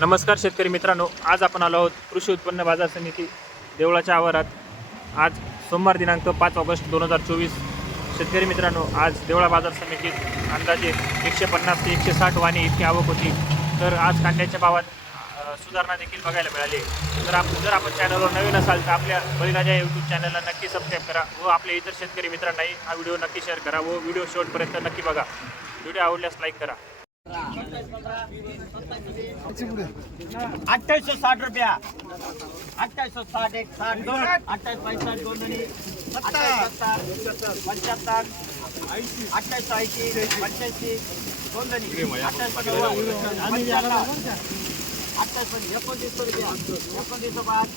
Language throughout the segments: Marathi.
नमस्कार शेतकरी मित्रांनो आज आपण आलो आहोत कृषी उत्पन्न बाजार समिती देवळाच्या आवारात. आज सोमवार दिनांक पाच ऑगस्ट दोन हजार चोवीस. शेतकरी मित्रांनो आज देवळा बाजार समितीत अंदाजे एकशे पन्नास ते एकशे साठ वाणी इतकी आवक होती. तर आज कांद्याच्या भावात सुधारणा देखील बघायला मिळाली. तर आप जर आपण चॅनलवर नवीन असाल तर आपल्या बळीराजा यूट्यूब चॅनलला नक्की सबस्क्राईब करा व आपल्या इतर शेतकरी मित्रांनाही हा व्हिडिओ नक्की शेअर करा व व्हिडिओ शेवटपर्यंत नक्की बघा. व्हिडिओ आवडल्यास लाईक करा. अठ्ठावीसशे साठ रुपया. अठ्ठावीसशे साठ एक साठ दोन. अठ्ठावीस पंचाळीस दोन दोन्ही अठ्ठावीस सत्तर पंच्याहत्तर अठ्ठावीस ऐंशी पंच्याऐंशी दोन. दोन्ही अठ्ठावीस पंच्याण्णव अठ्ठावीस पंच एकोणतीस रुपया एकोणतीस पाच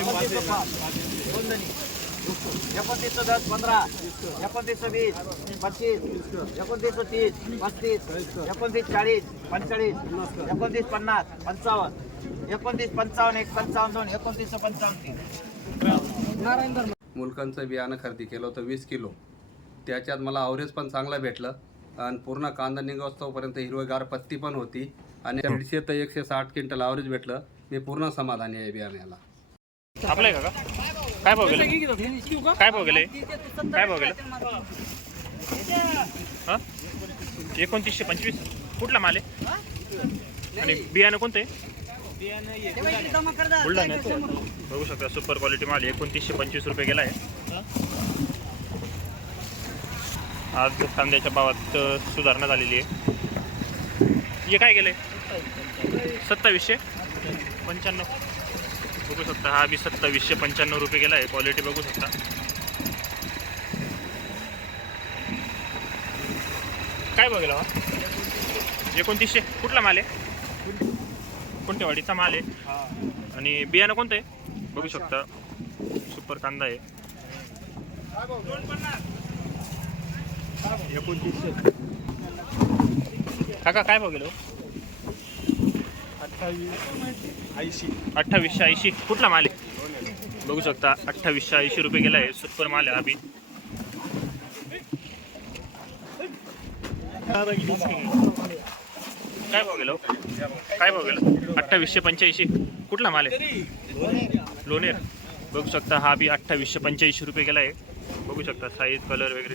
एकोणतीस पाच दोन दोन्ही एकोणतीस दस पंधरा. एकोणतीस वीस पच्चीस एकोणतीस तीस पस्तीस. एकोणतीस चाळीस पंचेचाळीस. एकोणतीस पन्नास पंचावन्न. एकोणतीस पंचावन्न एक पंचावन्न दोन एकोणतीस पंचावन्न तीन. मुलकांचं बियाणं खरेदी केलं होतं वीस किलो. त्याच्यात मला आवरेज पण चांगलं भेटलं. आणि पूर्ण कांदा निघोस्तोपर्यंत हिरवगार पत्ती पण होती. आणि दीडशे ते एकशे साठ क्विंटल आवरेज भेटलं. मी पूर्ण समाधानी आहे बियाण्याला. आपलं आहे का? काय भाव गेलं? काय भाव गेले? काय भाव गेलं? हां? एकोणतीसशे पंचवीस. कुठला माल आहे? आणि बियाणं कोणतं आहे? बुलढाण्याचं बघू शकता सुपर क्वालिटी माल आहे. एकोणतीसशे पंचवीस रुपये गेला आहे. आज कांद्याच्या भावात सुधारणा झालेली आहे. हे काय गेले सत्तावीसशे? पंच्याण्णव. बघू शकता हा बी सत्तावीसशे पंच्याण्णव रुपये गेला आहे. क्वालिटी बघू शकता. काय बघेल हा? एकोणतीसशे. कुठला माल आहे? कोणत्या वाडीचा माल आहे? आणि बियाणं कोणतं आहे? बघू शकता. सुपर कांदा आहे. एकोणतीसशे. काका काय बघेल अठ्ठावीसशे ऐंशी. कुठला माल आहे? बघू शकता अठ्ठावीसशे ऐंशी रुपये गेला आहे. सुपर माल आहे हा बी. काय भाव गेलो हो? काय भाव गेलो? अठ्ठावीसशे पंच्याऐंशी. कुठला माल आहे? लोणेर. बघू शकता हा बी अठ्ठावीसशे पंच्याऐंशी रुपये गेला आहे. बघू शकता साईज कलर वगैरे.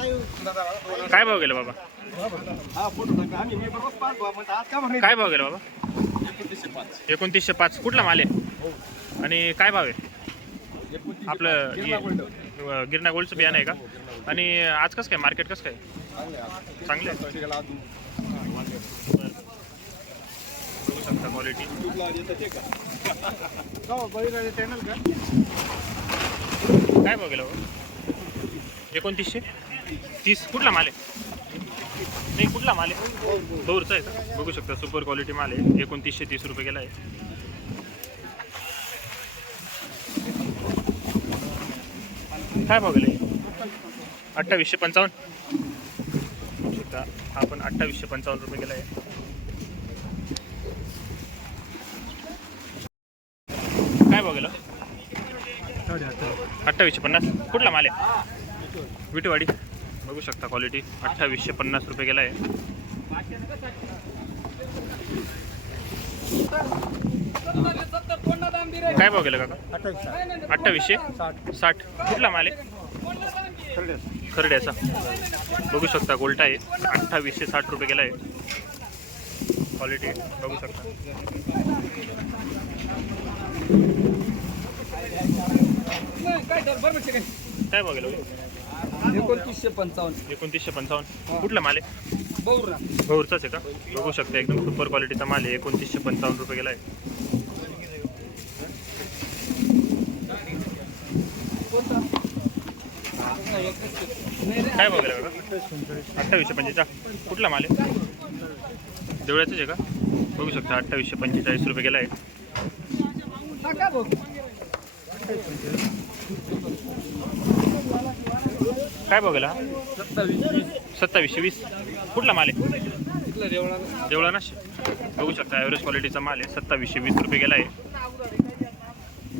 काय भाव गेला बाबा? काय भाव गेला बाबा? एकोणतीसशे पाच. कुठला माल आहे? आणि काय भाव आहे? आपलं गिरणा गोल्डचं बियाणं आहे का? आणि आज कसं काय? मार्केट कसं काय? चांगलं आहे? बघू शकता क्वालिटी काय भाव गेला बाबा? एकोणतीसशे? तीस कुठला माल आहे? नाही कुठला माल आहे? दोरचा आहे का? बघू शकता सुपर क्वालिटी माल आहे. एकोणतीसशे तीस रुपये गेला आहे. काय भाव गेले अठ्ठावीसशे पंचावन्न. हा पण अठ्ठावीसशे पंचावन्न रुपये गेला आहे. काय भाव गेला? अठ्ठावीसशे पन्नास. कुठला माल आहे? विटेवाडी. बघू शकता क्वालिटी अठ्ठावीसशे पन्नास रुपये गेला आहे काय भाव गेलं काका? अठ्ठावीसशे? साठ. कुठला माल आहे? खरड्याचा. बघू शकता गोल्टा आहे. अठ्ठावीसशे साठ रुपये गेला आहे क्वालिटी बघू शकता. काय भाव गेलं? एकोणतीसशे पंचावन्न. एकोणतीसशे पंचावन्न. कुठला माल आहे? बहुरा भोरचाच आहे का? बघू शकता एकदम सुपर क्वालिटीचा माल आहे. एकोणतीसशे पंचावन्न रुपये गेला आहे. काय बघायला बघा? अठ्ठावीसशे पंचेचाळीस. कुठला माल आहे? देवळ्याचंच आहे का? बघू शकता अठ्ठावीसशे पंचेचाळीस रुपये गेला आहे. काय बघायला? सत्तावीसशे वीस. कुठला माल आहे? देवळा ना? बघू शकता ॲव्हरेज क्वालिटीचा माल आहे. सत्तावीसशे वीस रुपये गेला आहे.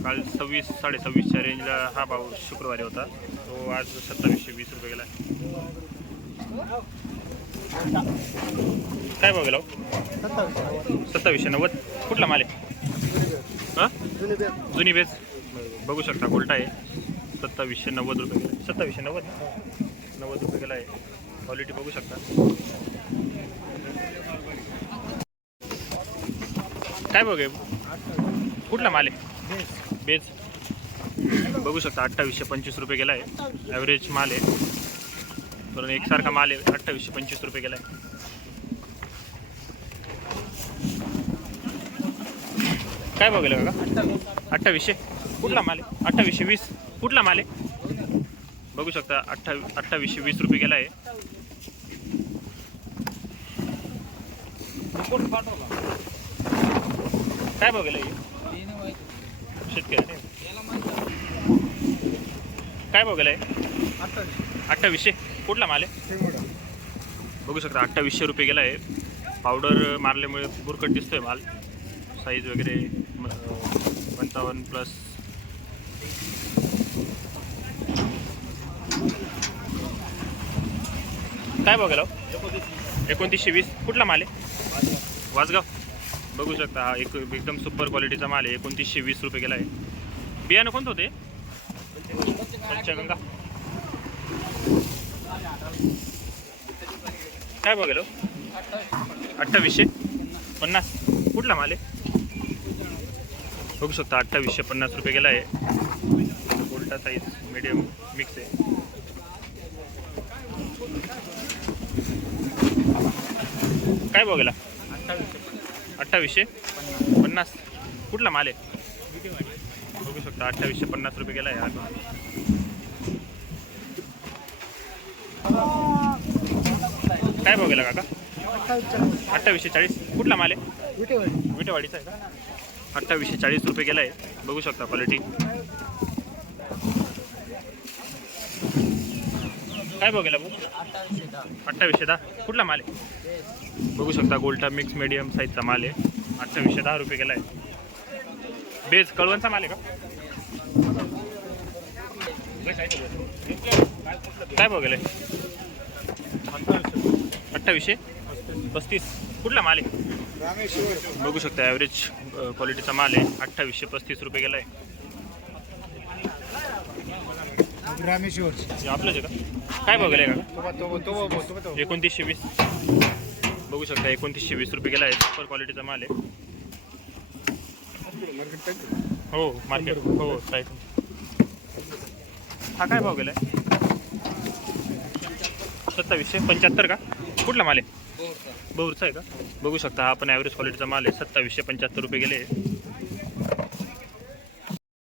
काल सव्वीस साडेसव्वीसच्या रेंजला हा भाव शुक्रवारी होता. तो आज सत्तावीसशे वीस रुपये गेला काय भाव गेला हो? सत्तावीसशे नव्वद. कुठला माल आहे? हां? जुनी बेस. बघू शकता गोल्टा आहे. सत्तावीसशे नव्वद रुपये गेला. सत्तावीसशे नव्वद नव्वद रुपये गेला आहे. क्वालिटी बघू शकता. काय बघ कुठला माल आहे? बेज बघू शकता अठ्ठावीसशे पंचवीस रुपये गेला आहे. ॲव्हरेज माल आहे. पण एकसारखा माल आहे अठ्ठावीसशे पंचवीस रुपये गेला आहे. काय बघेल का अठ्ठावीसशे. कुठला माल आहे? अठ्ठावीसशे वीस. कुठला माल आहे? बघू शकता अठ्ठावीस अठ्ठावीसशे वीस रुपये गेला आहे. काय बघेल शेतकरी काय बघेल अठ्ठावीसशे. कुठला माल आहे? बघू शकता अठ्ठावीसशे रुपये गेला आहे. पावडर मारल्यामुळे बुरकट दिसतोय माल. साईज वगैरे पंचावन्न प्लस काय बघायला? एकोणतीसशे वीस. कुठला माल आहे? वाजगाव बघू शकता हा एक एकदम सुपर क्वालिटीचा माल आहे. एकोणतीसशे वीस रुपये गेला आहे. बियाणं कोणतं होते? पंचगंगा. काय लो अठ्ठावीसशे पन्नास. कुठला माल आहे? बघू शकता अठ्ठावीसशे पन्नास रुपये गेला आहे. उलटा साईज मीडियम मिक्स आहे. काय बघायला अठ्ठावीसशे? पन्नास. कुठला माल आहे? बघू शकता अठ्ठावीसशे पन्नास रुपये गेला आहे हा काय बघायला काका? अठ्ठावीसशे चाळीस. कुठला माल आहे? विटेवाडीचा आहे का? अठ्ठावीसशे चाळीस रुपये गेला आहे. बघू शकता क्वालिटी काय बघायला अठ्ठावीसशे दहा. कुठला माल आहे? बघू शकता गोल्टा मिक्स मिडियम साईजचा माल आहे. अठ्ठावीसशे दहा रुपये गेला आहे. बेस कळवणचा माल आहे का? काय बघायला अठ्ठावीसशे? पस्तीस. कुठला माल आहे? बघू शकता ॲव्हरेज क्वालिटीचा माल आहे. अठ्ठावीसशे पस्तीस रुपये गेला आहे. रामेश्वर. आपलंच आहे का? काय बघायला का एकोणतीसशे वीस. बघू शकता एकोणतीसशे वीस रुपये गेला आहे. सुपर क्वालिटीचा माल आहे. हो मार्केट हो साईज हा काय भाव गेलाय? सत्तावीसशे पंच्याहत्तर का? कुठला माल आहे? बहुरचा आहे का? बघू शकता हा पण ॲव्हरेज क्वालिटीचा माल आहे. सत्तावीसशे पंच्याहत्तर रुपये गेले.